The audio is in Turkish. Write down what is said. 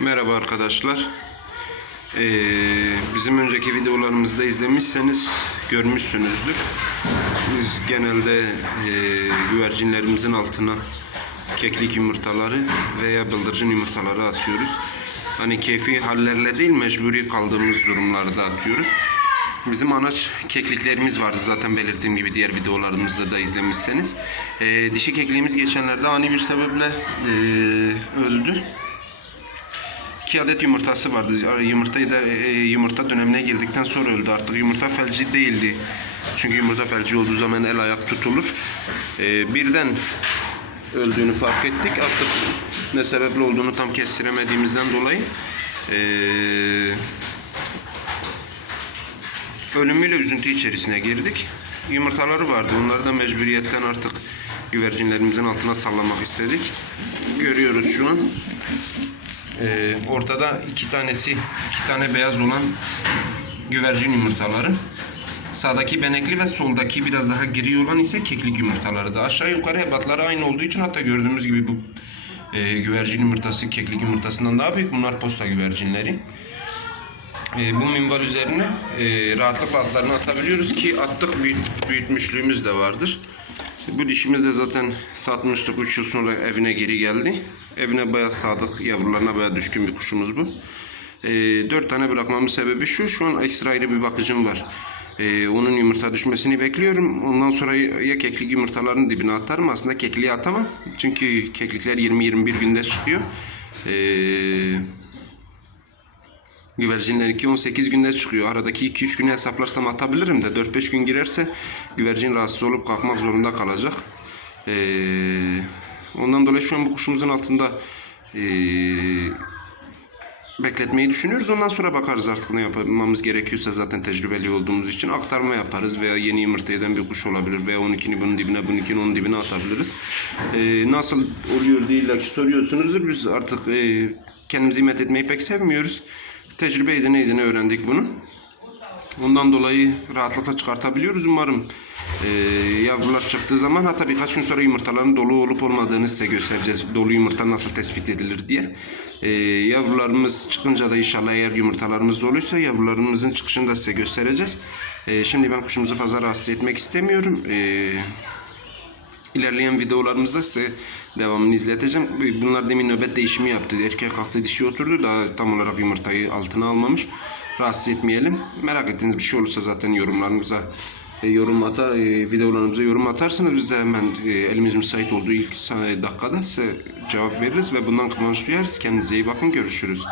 Merhaba arkadaşlar. Ee, bizim önceki videolarımızda izlemişseniz görmüşsünüzdür. Biz genelde e, güvercinlerimizin altına keklik yumurtaları veya bıldırcın yumurtaları atıyoruz. Hani keyfi hallerle değil mecburi kaldığımız durumlarda atıyoruz. Bizim anaç kekliklerimiz vardı zaten belirttiğim gibi diğer videolarımızda da izlemişseniz. Ee, dişi kekliğimiz geçenlerde ani bir sebeple e, öldü. İki adet yumurtası vardı. Yumurtayı da e, yumurta dönemine girdikten sonra öldü. Artık yumurta felci değildi. Çünkü yumurta felci olduğu zaman el ayak tutulur. E, birden öldüğünü fark ettik. Artık ne sebeple olduğunu tam kestiremediğimizden dolayı e, ölümüyle üzüntü içerisine girdik. Yumurtaları vardı. Onları da mecburiyetten artık güvercinlerimizin altına sallamak istedik. Görüyoruz şu an. Ee, ortada iki tanesi, iki tane beyaz olan güvercin yumurtaları. Sağdaki benekli ve soldaki biraz daha gri olan ise keklik yumurtaları da. Aşağı yukarı ebatları aynı olduğu için hatta gördüğümüz gibi bu e, güvercin yumurtası keklik yumurtasından daha büyük. Bunlar posta güvercinleri. E, bu minval üzerine e, rahatlıkla altlarını atabiliyoruz ki attık büyüt, büyütmüşlüğümüz de vardır. Bu dişimiz de zaten satmıştık 3 yıl sonra evine geri geldi. Evine bayağı sadık, yavrularına bayağı düşkün bir kuşumuz bu. E, 4 tane bırakmamın sebebi şu, şu an ekstra ayrı bir bakıcım var. E, onun yumurta düşmesini bekliyorum. Ondan sonra ya keklik yumurtalarının dibine atarım. Aslında kekliği atamam. Çünkü keklikler 20-21 günde çıkıyor. Eee Güvercinler 2-18 günde çıkıyor. Aradaki 2-3 günü hesaplarsam atabilirim de 4-5 gün girerse güvercin rahatsız olup kalkmak zorunda kalacak. Ee, ondan dolayı şu an bu kuşumuzun altında ee, bekletmeyi düşünüyoruz. Ondan sonra bakarız artık ne yapmamız gerekiyorsa zaten tecrübeli olduğumuz için aktarma yaparız veya yeni yumurta eden bir kuş olabilir veya 12'ni bunun dibine, bununkini onun dibine atabiliriz. Ee, nasıl oluyor diye illa ki soruyorsunuzdur. Biz artık ee, kendimizi met etmeyi pek sevmiyoruz. Tecrübe edine edine öğrendik bunu. Ondan dolayı rahatlıkla çıkartabiliyoruz. Umarım e, yavrular çıktığı zaman hatta birkaç gün sonra yumurtaların dolu olup olmadığını size göstereceğiz. Dolu yumurta nasıl tespit edilir diye. E, yavrularımız çıkınca da inşallah eğer yumurtalarımız doluysa yavrularımızın çıkışını da size göstereceğiz. E, şimdi ben kuşumuzu fazla rahatsız etmek istemiyorum. E, İlerleyen videolarımızda size devamını izleteceğim. Bunlar demin nöbet değişimi yaptı. Erkek kalktı dişi oturdu. Daha tam olarak yumurtayı altına almamış. Rahatsız etmeyelim. Merak ettiğiniz bir şey olursa zaten yorumlarımıza e, yorum ata, e, videolarımıza yorum atarsınız. Biz de hemen e, elimiz müsait olduğu ilk dakikada size cevap veririz ve bundan kıvanç duyarız. Kendinize iyi bakın. Görüşürüz.